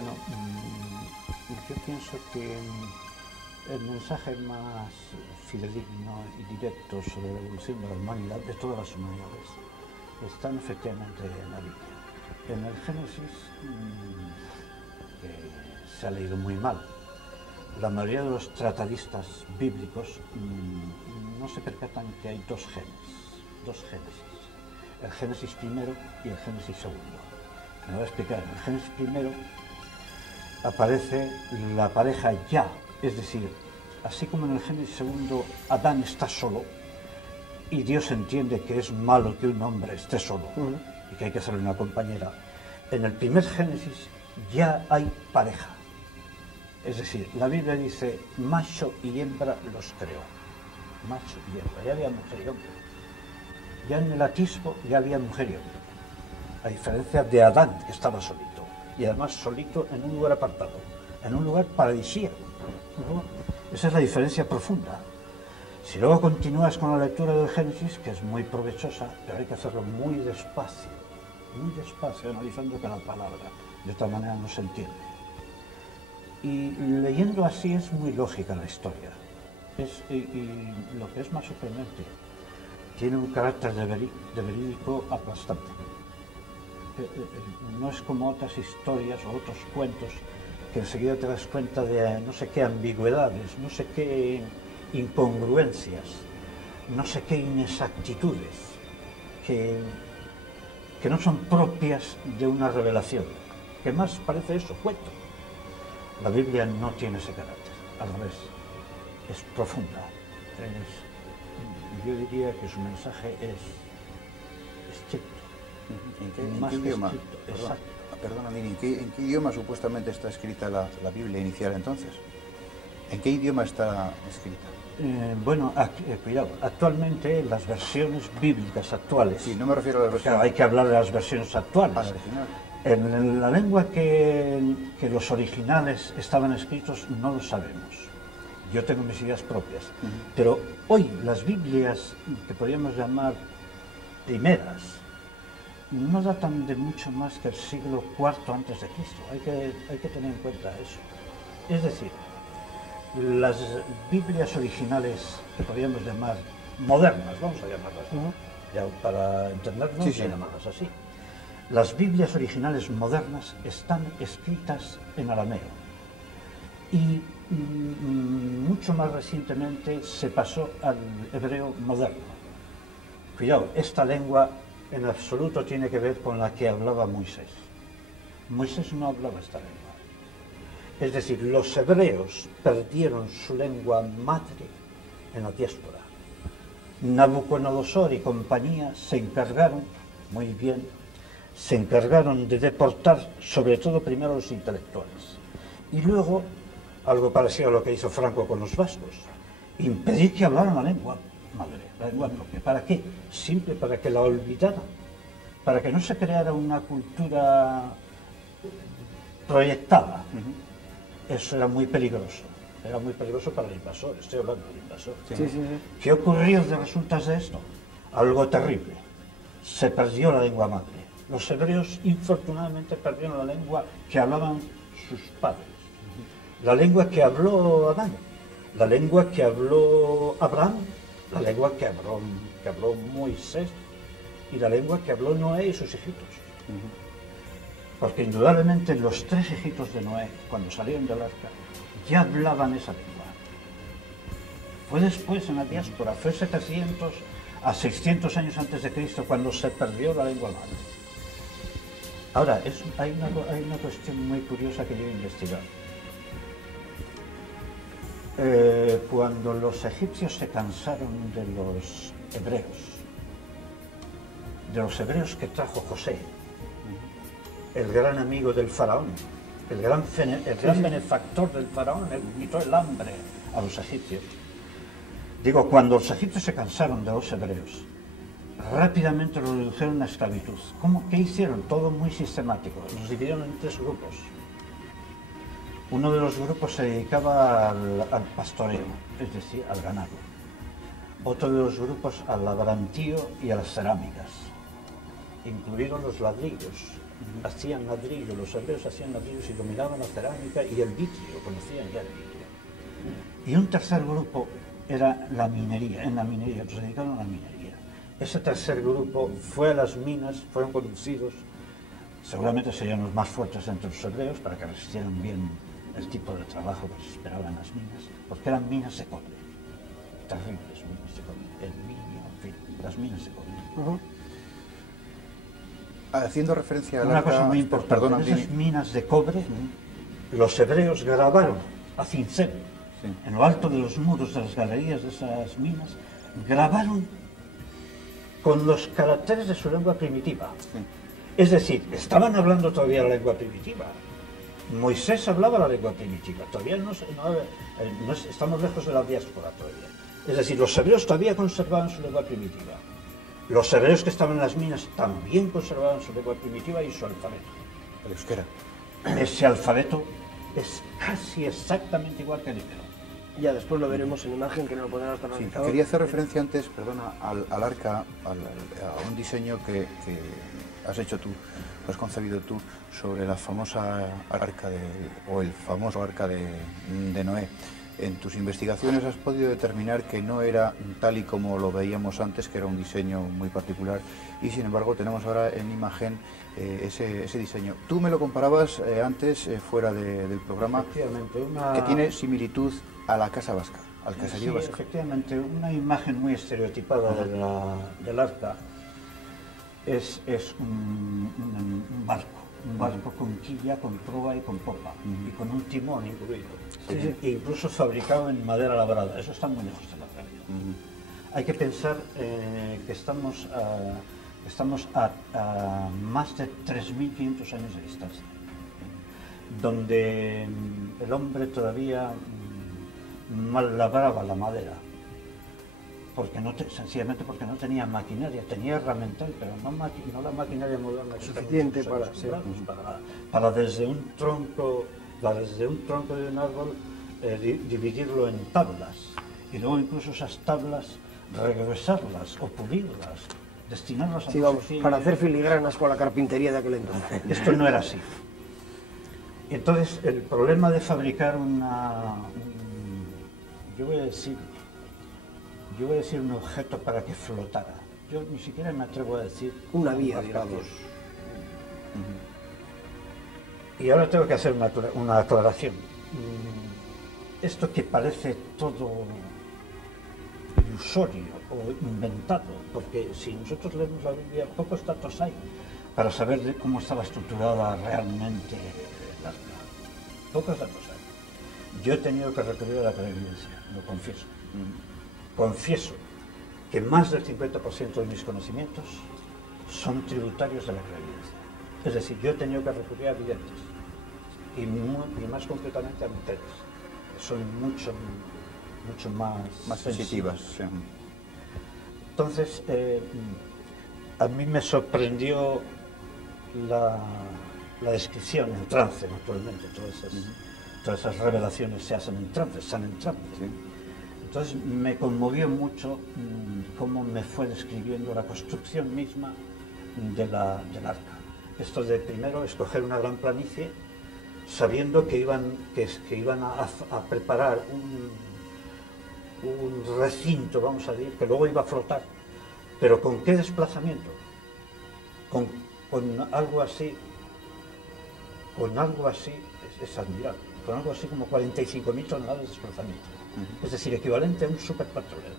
Bueno, yo pienso que el mensaje más fidedigno y directo sobre la evolución de la humanidad, de todas las humanidades, están efectivamente en la Biblia. En el Génesis, que se ha leído muy mal, la mayoría de los tratadistas bíblicos no se percatan que hay dos Génesis, el Génesis primero y el Génesis segundo. Me voy a explicar. En el Génesis primero aparece la pareja ya, es decir, así como en el Génesis segundo Adán está solo y Dios entiende que es malo que un hombre esté solo y que hay que hacerle una compañera, en el primer Génesis ya hay pareja. Es decir, la Biblia dice macho y hembra los creó, macho y hembra, ya había mujer y hombre. Ya en el atisbo ya había mujer y hombre, a diferencia de Adán, que estaba solito, y además solito en un lugar apartado, en un lugar paradisíaco. Esa es la diferencia profunda. Si luego continúas con la lectura del Génesis, que es muy provechosa, pero hay que hacerlo muy despacio, analizando cada palabra, de otra manera no se entiende. Y leyendo así es muy lógica la historia. Y lo que es más sorprendente, tiene un carácter de verídico aplastante. No es como otras historias o otros cuentos que enseguida te das cuenta de no sé qué ambigüedades, no sé qué incongruencias, no sé qué inexactitudes que no son propias de una revelación, que más parece eso, cuento. La Biblia no tiene ese carácter, al revés, es profunda. Yo diría que su mensaje es estricto. ¿En qué idioma? Perdóname, ¿en qué idioma supuestamente está escrita la Biblia inicial entonces? ¿En qué idioma está escrita? Bueno, cuidado, actualmente las versiones bíblicas actuales... Sí, no me refiero a las versiones... Claro, hay que hablar de las versiones actuales. Al original. En la lengua que los originales estaban escritos no lo sabemos. Yo tengo mis ideas propias. Pero hoy las Biblias, que podríamos llamar primeras, no datan de mucho más que el siglo IV antes de Cristo. Hay que tener en cuenta eso. Es decir, las Biblias originales, que podríamos llamar modernas, vamos a llamarlas, ya para entendernos, sí, sí. llamarlas así. Las Biblias originales modernas están escritas en arameo y mucho más recientemente se pasó al hebreo moderno. Cuidado, esta lengua en absoluto tiene que ver con la que hablaba Moisés. Moisés no hablaba esta lengua. Es decir, los hebreos perdieron su lengua madre en la diáspora. Nabucodonosor y compañía se encargaron, muy bien, de deportar sobre todo primero a los intelectuales y luego, algo parecido a lo que hizo Franco con los vascos, impedir que hablaran la lengua madre, la lengua propia. ¿Para qué? Simple para que la olvidaran, para que no se creara una cultura proyectada. Eso era muy peligroso para el invasor, estoy hablando del invasor. ¿Qué ocurrió de resultas de esto? Algo terrible, se perdió la lengua madre. Los hebreos, infortunadamente, perdieron la lengua que hablaban sus padres, la lengua que habló Adán, la lengua que habló Abraham, la lengua que habló Moisés y la lengua que habló Noé y sus hijitos. Porque indudablemente los 3 hijitos de Noé, cuando salieron del arca, ya hablaban esa lengua. Fue después en la diáspora, fue 700 a 600 años antes de Cristo cuando se perdió la lengua madre. Ahora, hay una cuestión muy curiosa que yo he investigado. Cuando los egipcios se cansaron de los hebreos que trajo José, el gran amigo del faraón, el gran benefactor del faraón, el que quitó el hambre a los egipcios. Digo, cuando los egipcios se cansaron de los hebreos, rápidamente los redujeron a esclavitud. ¿Qué hicieron? Todo muy sistemático. Los dividieron en 3 grupos. Uno de los grupos se dedicaba al pastoreo, es decir, al ganado. Otro de los grupos al labrantío y a las cerámicas, incluidos los ladrillos. hacían ladrillo, los hebreos hacían ladrillos y dominaban la cerámica y el vitrio, conocían ya el vitrio. Y un tercer grupo era la minería, en la minería, se dedicaron a la minería. Ese tercer grupo fue a las minas, fueron conducidos, seguramente serían los más fuertes entre los hebreos para que resistieran bien el tipo de trabajo que se esperaba en las minas, porque eran minas de cobre, terribles minas de cobre, el minio, en fin, las minas de cobre. Haciendo referencia a una cosa muy importante, en esas minas de cobre, los hebreos grabaron a cincel, en lo alto de los muros de las galerías de esas minas, grabaron con los caracteres de su lengua primitiva. Es decir, estaban hablando todavía la lengua primitiva. Moisés hablaba la lengua primitiva, todavía estamos lejos de la diáspora todavía. Es decir, los hebreos todavía conservaban su lengua primitiva. Los hebreos que estaban en las minas también conservaban su lengua primitiva y su alfabeto. El euskera. Ese alfabeto es casi exactamente igual que el hebreo. Ya después lo veremos en imagen, que no lo podrán estar analizado. Quería hacer referencia antes, perdona, al arca, a un diseño que has hecho tú, lo has concebido tú, sobre la famosa arca o el famoso arca de Noé. En tus investigaciones has podido determinar que no era tal y como lo veíamos antes, que era un diseño muy particular, y sin embargo tenemos ahora en imagen ese diseño. Tú me lo comparabas antes, fuera del programa, que tiene similitud a la casa vasca, al caserío vasco. Efectivamente, una imagen muy estereotipada del arca es un barco con quilla, con proa y con popa, y con un timón incluido, incluso fabricado en madera labrada. Eso está muy lejos de la realidad. Hay que pensar que estamos a más de 3.500 años de distancia, donde el hombre todavía mal labraba la madera, sencillamente porque no tenía maquinaria, tenía herramental, pero no la maquinaria moderna suficiente para desde un tronco de un árbol dividirlo en tablas, y luego incluso esas tablas regresarlas o pulirlas, destinarlas a para hacer filigranas con la carpintería de aquel entonces. Esto no era así. Entonces el problema de fabricar yo voy a decir un objeto para que flotara. Yo ni siquiera me atrevo a decir una vía, digamos. Y ahora tengo que hacer una aclaración. Esto que parece todo ilusorio o inventado, porque si nosotros leemos la Biblia, pocos datos hay para saber de cómo estaba estructurada realmente el arca. Pocos datos hay. Yo he tenido que recurrir a la clarividencia, lo confieso. Confieso que más del 50% de mis conocimientos son tributarios de la clarividencia. Es decir, yo he tenido que recurrir a videntes, y más concretamente a mujeres, que son mucho más sensitivas. Sí. Entonces, a mí me sorprendió la descripción en trance, naturalmente. Todas esas revelaciones se hacen en trance, están en trance. Sí. Entonces me conmovió mucho cómo me fue describiendo la construcción misma del arca. Esto de primero escoger una gran planicie, sabiendo que iban a preparar un recinto, vamos a decir, que luego iba a flotar. Pero ¿con qué desplazamiento? Con algo así es admirable, con algo así como 45.000 toneladas de desplazamiento. Es decir, equivalente a un superpetrolero.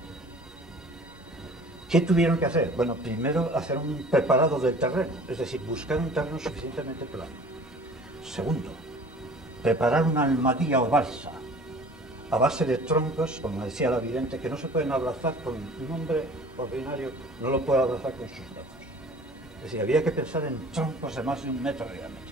¿Qué tuvieron que hacer? Bueno, primero hacer un preparado del terreno, es decir, buscar un terreno suficientemente plano. Segundo, preparar una almadía o balsa a base de troncos, como decía la vidente, que no se pueden abrazar con un hombre ordinario, no lo puede abrazar con sus brazos. Es decir, había que pensar en troncos de más de 1 metro de diámetro.